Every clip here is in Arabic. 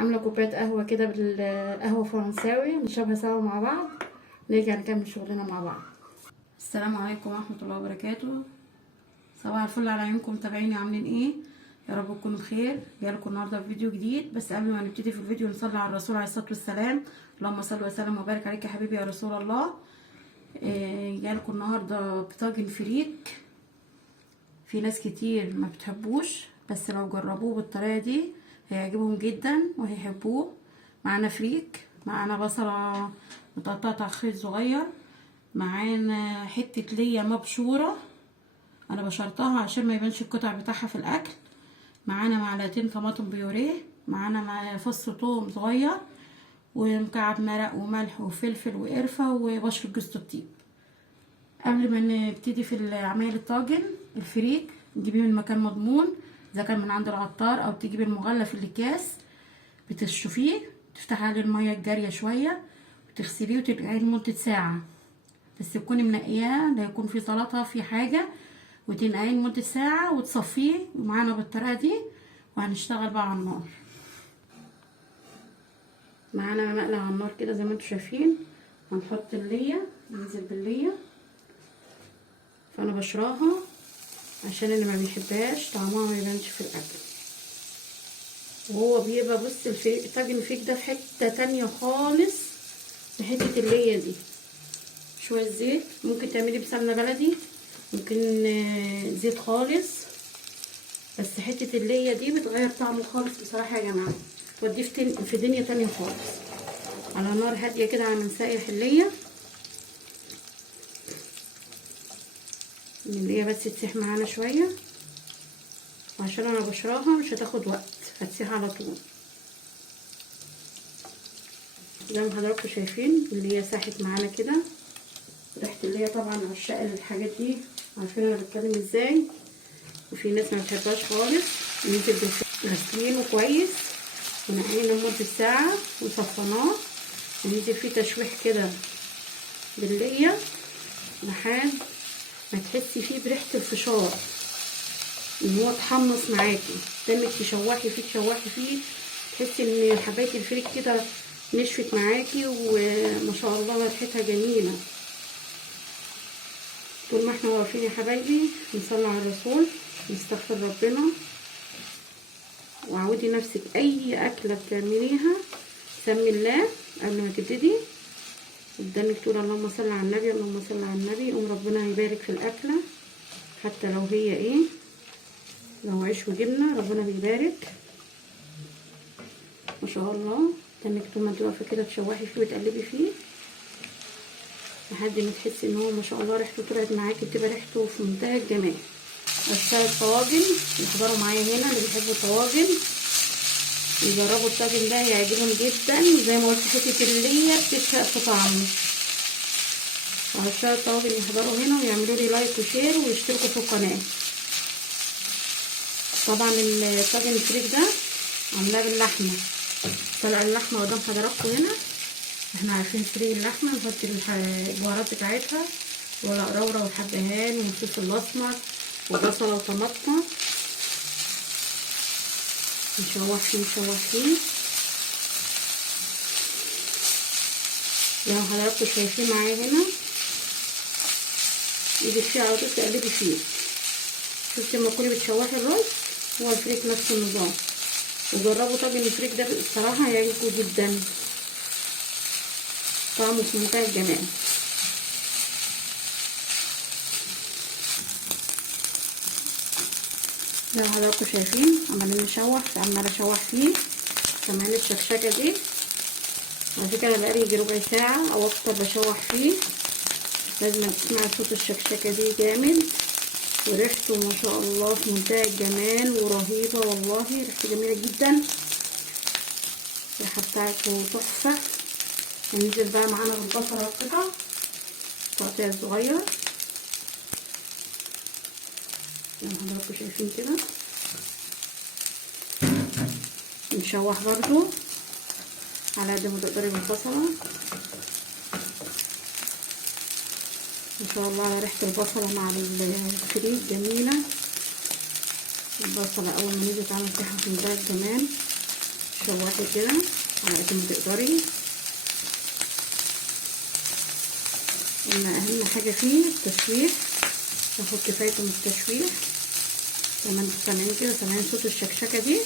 عامله كوبايه قهوه كده بالقهوه فرنساوي، نشربها سوا مع بعض. نرجع نكمل شغلنا مع بعض. السلام عليكم ورحمه الله وبركاته. صباح الفل على عيونكم، متابعيني عاملين ايه؟ يا رب تكونوا بخير. جايلكم النهارده في فيديو جديد، بس قبل ما نبتدي في الفيديو نصلي على الرسول عليه الصلاه والسلام. اللهم صل وسلم وبارك عليك يا حبيبي يا رسول الله. جايلكم النهارده بطاجن فريك. في ناس كتير ما بتحبوش، بس لو جربوه بالطريقه دي هيعجبهم جدا وهيحبوه. معانا فريك، معانا بصله متقطعه خيط صغير، معانا حته ليا مبشوره انا بشرطها عشان ما يبانش القطع بتاعها في الاكل، معانا معلقتين طماطم بيوريه، معانا فص ثوم صغير، ومكعب مرق وملح وفلفل وقرفه وبشر جوز الطيب. قبل ما نبتدي في عمايل الطاجن الفريك، تجيبيه من مكان مضمون، اذا كان من عند العطار او تجيبي المغلف اللي الاكياس، بتشطفيه، تفتحي عليه الميه الجاريه شويه وتغسليه وتنقعيه لمده ساعه، بس تكوني منقياه لا يكون فيه زلطه في حاجه، وتنقعيه لمده ساعه وتصفيه. ومعانا بالطريقه دي، وهنشتغل بقى على النار. معانا مقلة على النار كده زي ما انتم شايفين. هنحط اللية، ننزل باللية، فانا بشراها عشان اللي ما بيحبهاش طعمها ما يبانش في الاكل. وهو بيبقى بص طاجن الفريك ده في حته تانية خالص بحته اللية دي. شويه زيت، ممكن تعملي بسمنه بلدي، ممكن زيت خالص، بس حته اللية دي بتغير طعمه خالص بصراحه يا جماعه، توديه في دنيا تانية خالص. على نار هاديه كده على مسايح اللية، اللي هي بس تسيح معانا شويه، وعشان انا بشراها مش هتاخد وقت، هتسيح على طول زي ما حضراتكم شايفين. اللي هي ساحت معانا كده، ريحه اللي هي طبعا عشاق الحاجات دي عارفين انا بتكلم ازاي، وفي ناس ما بتحبهاش خالص. ننزل غسلينه كويس ونقعينه لمده ساعه وصفناه، وننزل فيه تشويح كده بالليه لحد ما تحسي فيه بريحه الفشار، ان هو اتحمص معاكي، تنك تشوحي فيه تحسي ان حبايه الفريك كده نشفت معاكي، وما شاء الله ريحتها جميله. طول ما احنا واقفين يا حبايبي نصلي على الرسول، نستغفر ربنا، وعودي نفسك اي اكله بتعمليها سمي الله قبل ما تبتدي، قدامك تقول اللهم صل على النبي اللهم صل على النبي، يقوم ربنا هيبارك في الاكله. حتى لو هي ايه، لو عيش وجبنه ربنا بيبارك ما شاء الله. تنك طول ما انت واقفه كده تشوحي فيه وتقلبي فيه لحد ما تحسي ان هو ما شاء الله ريحته طلعت معاكي، بتبقى ريحته في منتهى الجمال. اشتغل الطواجن يحضروا معايا هنا، اللي بيحبوا الطواجن يجربوا الطاجن ده هيعجبهم جدا، وزي ما قلت حته اللي هي بتشهق في طعمه. واشتغل الطواجن يحضروا هنا ويعملوا لي لايك وشير ويشتركوا في القناه. طبعا الطاجن الفريك ده عاملاه باللحمه، طلع اللحمه قدام حضراتكم هنا. احنا عارفين فريق اللحمه نحط البهارات بتاعتها، ورق لورا والحبهان والفلفل الاسمر وبصله وطماطم، نشوح فيه زي ما حضراتكم شايفين معايا هنا. ايدك فيه على طول تقلبي فيه. شفتي لما تكوني بتشوحي الرز، هو الفريك نفس النظام. وجربوا طاجن الفريك ده بصراحه هيعجبكم جدا، طعمه في منتهى الجمال. زي ما حضراتكم شايفين عمالين عماله اشوح فيه كمان الشكشكه دي. على فكره انا بقالي يجي ربع ساعه او اكتر بشوح فيه، لازم تسمعي صوت الشكشكه دي جامد، وريحته ما شاء الله في منتهى الجمال ورهيبه، والله ريحته جميله جدا، الريحه بتاعته تحفه. هننزل بقى معانا بالبصله القطع تقطيع صغير زي ما حضراتكم شايفين كده. نشوح برضو على قد ما تقدري بالبصله. ما شاء الله على ريحه البصله مع الفريك جميله. البصله اول ما نزلت عملت ريحه في منتهى الجمال، شوحي كده على قد ما تقدري. قلنا اهم حاجه فيه التشويح، ناخد كفايته من التشويح. كمان سامعين كده، سامعين صوت الشكشكه دي؟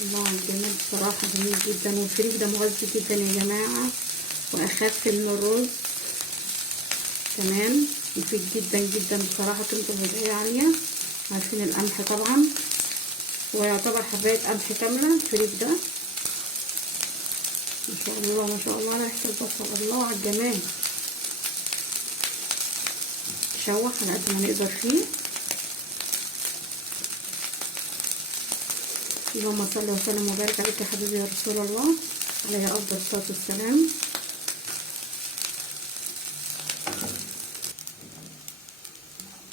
الله على الجمال بصراحه، جميل جدا. والفريك ده مغذي جدا يا جماعه، واخف من الرز كمان، مفيد جدا جدا بصراحه، قيمته الغذائيه عاليه. عارفين القمح طبعا، ويعتبر حبايه قمح كامله الفريك ده. ما شاء الله ما شاء الله على ريحه البصل، الله على الجمال. نشوح على قد ما نقدر فيه. اللهم صل وسلم وبارك عليك يا حبيبي يا رسول الله، عليه افضل الصلاه والسلام.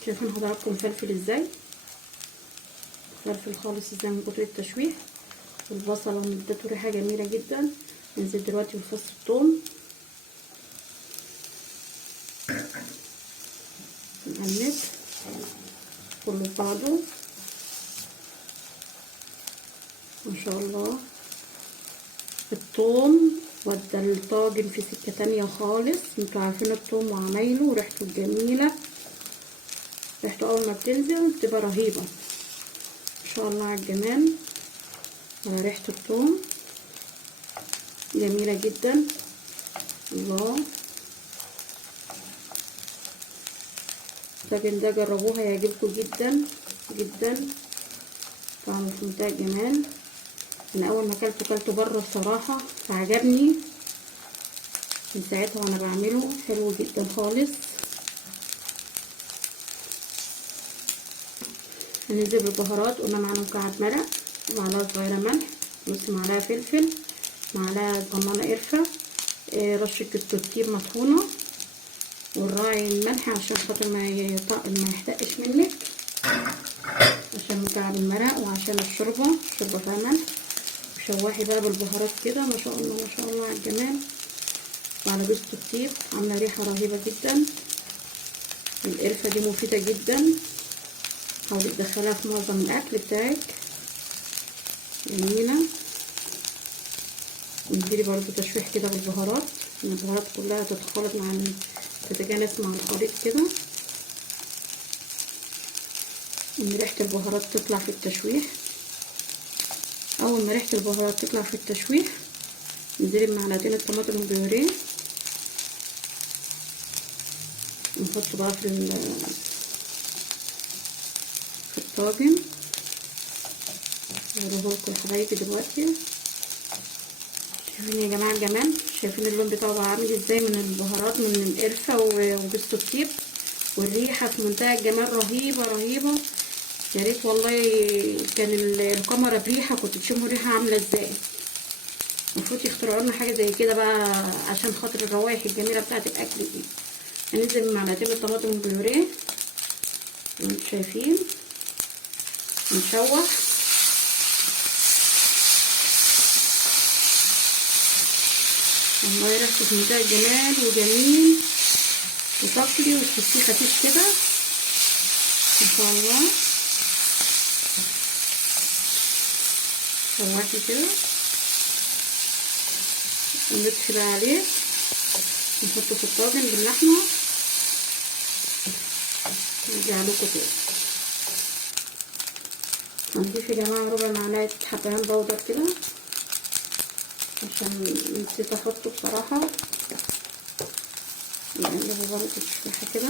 شايفين حضراتكم فلفل ازاي؟ فلفل خالص ازاي من كتر التشويح. والبصله ادته ريحه جميله جدا. ننزل دلوقتي بفص الثوم، نقلب كله في بعضه. ما شاء الله الثوم ودى الطاجن في سكه تانية خالص. انتوا عارفين الثوم وعمايله وريحته الجميله، ريحته اول ما بتنزل بتبقى رهيبه. ما شاء الله على الجمال، على ريحه الثوم جميله جدا. الله، الطاجن ده جربوه هيعجبكم جدا جدا، طعمه في منتهى الجمال. انا اول ما اكلته بره بصراحه فعجبني، من ساعتها وانا بعمله حلو جدا خالص. هننزل بالبهارات. قلنا معانا مكعب مرق، معلقه صغيره ملح، نص معلقه فلفل، معلقه صغننه قرفه، رشه جوز الطيب مطحونه، والراعي الملح عشان خاطر ما يحتقش منك، عشان مكعب المرق وعشان الشوربه فيها ملح. وشوحي بقى بالبهارات كده. ما شاء الله ما شاء الله على الجمال. وعلى جوز الطيب عامله ريحه رهيبه جدا. القرفه دي مفيده جدا، حاولي تدخلها في معظم الاكل بتاعك، جميله. نديلي برضو تشويح كده بالبهارات، البهارات كلها تتخلط تتجانس مع الخليط كده، ان ريحه البهارات تطلع في التشويح. اول ما ريحه البهارات تطلع في التشويح ننزل بمعلقتين الطماطم البيوريه، نحطه بقى في الطاجن. اوريهولكم يا حبايبي دلوقتي. شايفين يا جماعه الجمال؟ شايفين اللون بتاعه بقى عامل ازاي من البهارات، من القرفه وجوز الطيب، والريحه في منتهى الجمال رهيبه رهيبه. يا ريت والله كان الكاميرا بريحه كنت تشموا الريحه عامله ازاي. المفروض يخترعوا لنا حاجه زي كده بقى عشان خاطر الروائح الجميله بتاعه الاكل دي. هننزل بمعلقتين الطماطم البيوريه، انتوا شايفين، نشوح. والله ريحته في منتهى الجمال وجميل وطفلي، وتحسيه خفيف كده ما شاء الله. شوحي كده ونطفي بقى عليه، نحطه في الطاجن باللحمه. نرجع لكم تاني. هنضيف يا جماعه ربع معلقه حبهان بودر كده، عشان نسيت احطه بصراحه. نقلبه برضه تشويحه كده.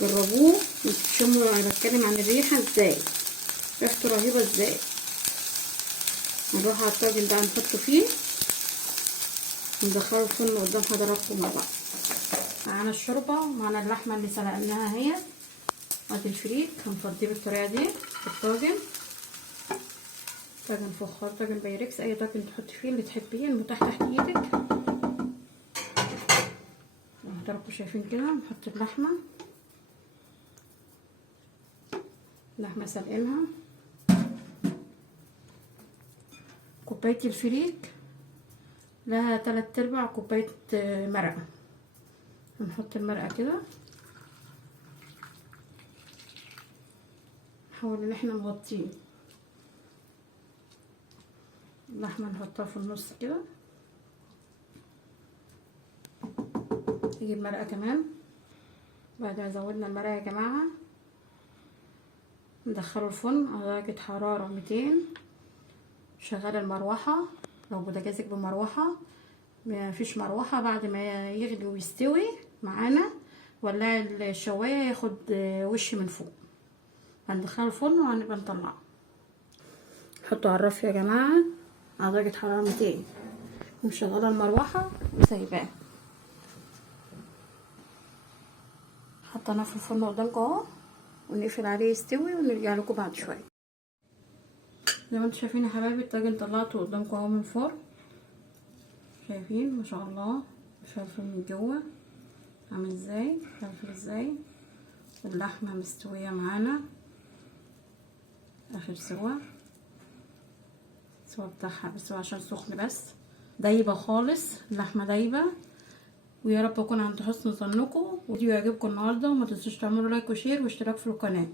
جربوه وتشموا انا بتكلم عن الريحه ازاي، ريحته رهيبه ازاي. نروح على الطاجن ده نحطه فيه وندخله الفرن قدام حضراتكم مع بعض. معانا الشوربه ومعانا اللحمه اللي سلقناها اهي، ادي الفريك هنفضيه بالطريقه دي في الطاجن. طاجن فخار، طاجن بايركس، اي طاجن تحطي فيه اللي تحبيه المتاح تحت ايدك. حضراتكم شايفين كده، نحط اللحمه سلقينها. كوبايه الفريك لها 3/4 كوبايه مرقه. هنحط المرقه كده نحاول ان احنا نغطيه. اللحمه نحطها في النص كده. نجيب مرقه كمان. بعد ما زودنا المرقه يا جماعه ندخله الفرن على درجه حراره 200. شغاله المروحه، لو بوتاجازك بمروحه. مفيش مروحه بعد ما يغلي ويستوي معانا ولع الشوايه ياخد وش من فوق، هندخله الفرن وهنبقى نطلعه. نحطه على الرف يا جماعه على درجه حراره 200 ومشغله المروحه وسايباه. حطيناه في الفرن قدامكم اهو، ونقفل عليه يستوي ونرجع لكم بعد شويه. زي ما انتم شايفين يا حبايبي الطاجن طلعته قدامكم اهو من الفرن. شايفين ما شاء الله الفلفل من جوه عامل ازاي، فلفل ازاي، اللحمه مستويه معانا اخر سوا بتاعها، بس عشان سخن بس دايبه خالص، اللحمه دايبه. ويا رب اكون عند حسن ظنكم، والفيديو يعجبكم النهارده، وما تنسوش تعملوا لايك وشير واشتراك في القناه.